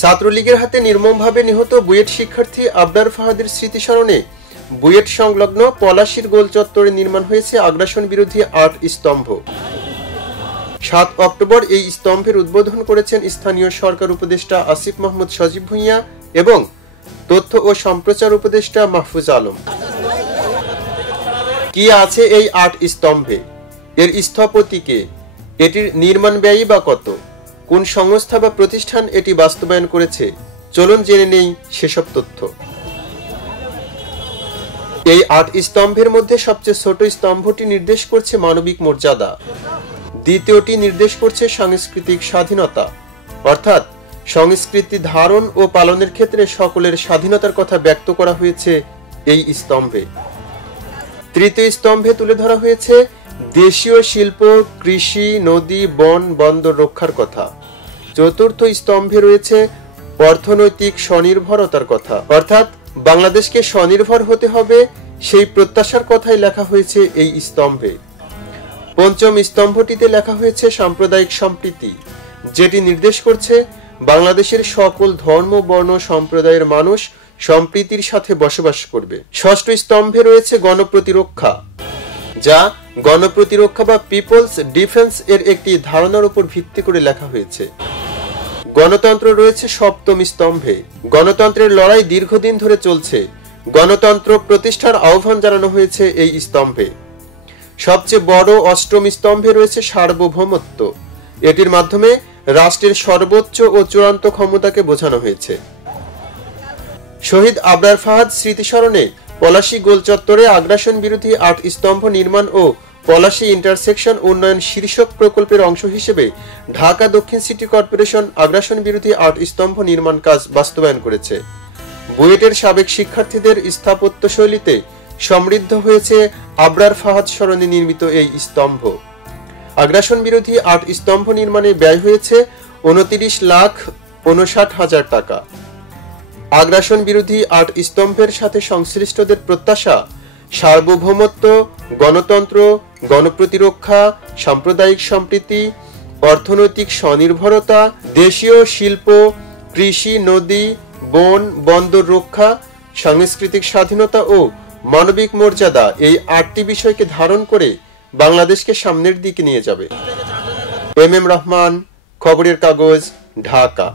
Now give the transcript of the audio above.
ছাত্রলীগের হাতে নির্মমভাবে নিহত বুয়েট শিক্ষার্থী আবরার ফাহাদের স্মৃতিস্মরণে বুয়েট সংলগ্ন পলাশীর গোল চত্বরে নির্মাণ হয়েছে আগ্রাসন বিরোধী ৮ স্তম্ভ। ৭ অক্টোবর এই স্তম্ভের উদ্বোধন করেছেন স্থানীয় সরকার উপদেষ্টা আসিফ মাহমুদ সজীব ভুঁইয়া এবং তথ্য ও সম্প্রচার উপদেষ্টা মাহফুজ আলম। কি আছে এই ৮ স্তম্ভে? এর স্থপতি কে? এটির নির্মাণ ব্যয় বা কত? কোন সংস্থা বা প্রতিষ্ঠান এটি বাস্তবায়ন করেছে? চলুন জেনে নেই সেসব তথ্য। এই ৮ স্তম্ভের মধ্যে সবচেয়ে ছোট স্তম্ভটি নির্দেশ করছে মানবিক মর্যাদা। দ্বিতীয়টি নির্দেশ করছে সাংস্কৃতিক স্বাধীনতা, অর্থাৎ সংস্কৃতি ধারণ ও পালনের ক্ষেত্রে সকলের স্বাধীনতার কথা ব্যক্ত করা হয়েছে এই স্তম্ভে। তৃতীয় স্তম্ভে তুলে ধরা হয়েছে দেশীয় শিল্প, কৃষি, নদী, বন, বন্দর রক্ষার কথা। চতুর্থ স্তম্ভে রয়েছে অর্থনৈতিক স্বনির্ভরতার কথা, অর্থাৎ বাংলাদেশকে স্বনির্ভর হতে হবে সেই প্রত্যাশার কথাই লেখা হয়েছে এই স্তম্ভে। পঞ্চম স্তম্ভটিতে লেখা হয়েছে সাম্প্রদায়িক সম্প্রীতি, যেটি নির্দেশ করছে বাংলাদেশের সকল ধর্ম, বর্ণ, সম্প্রদায়ের মানুষ সম্প্রীতির সাথে বসবাস করবে। ষষ্ঠ স্তম্ভে রয়েছে গণপ্রতিরক্ষা, যা গণপ্রতিরক্ষা বা পিপলস ডিফেন্স এর একটি ধারণার উপর ভিত্তি করে লেখা হয়েছে। গণতন্ত্র রয়েছে সপ্তম স্তম্ভে। গণতন্ত্রের লড়াই দীর্ঘদিন ধরে চলছে। গণতন্ত্র প্রতিষ্ঠার আহ্বান জানানো হয়েছে এই স্তম্ভে। সবচেয়ে বড় অষ্টম স্তম্ভে রয়েছে সার্বভৌমত্ব। এটির মাধ্যমে রাষ্ট্রের সর্বোচ্চ ও চূড়ান্ত ক্ষমতাকে বোঝানো হয়েছে। শহীদ আবরার ফাহাদ স্মৃতিস্মরণে পলাশী গোল চত্বরে আগ্রাসন বিরোধী ৮ স্তম্ভ নির্মাণ ও পলাশী ইন্টারসেকশন উন্নয়ন শীর্ষক প্রকল্পের অংশ হিসেবে ঢাকা দক্ষিণ সিটি কর্পোরেশন আগ্রাসন বিরোধী ৮ স্তম্ভ নির্মাণ কাজ বাস্তবায়ন করেছে। বুয়েটের সাবেক শিক্ষার্থীদের স্থাপত্য শৈলীতে সমৃদ্ধ হয়েছে আবরার ফাহাদ স্মরণে নির্মিত এই স্তম্ভ। আগ্রাসন বিরোধী ৮ স্তম্ভ নির্মাণে ব্যয় হয়েছে ২৯,৫৯,০০০ টাকা। আগ্রাসন বিরোধী ৮ স্তম্ভের সাথে সংশ্লিষ্টদের প্রত্যাশা সার্বভৌমত্ব, গণতন্ত্র, গণপ্রতিরক্ষা, সাম্প্রদায়িক সম্প্রীতি, অর্থনৈতিক স্বনির্ভরতা, দেশীয় শিল্প, কৃষি, নদী, বন, বন্দর রক্ষা, সাংস্কৃতিক স্বাধীনতা ও মানবিক মর্যাদা, এই ৮টি বিষয়কে ধারণ করে বাংলাদেশকে সামনের দিকে নিয়ে যাবে। এম এম রহমান, খবরের কাগজ, ঢাকা।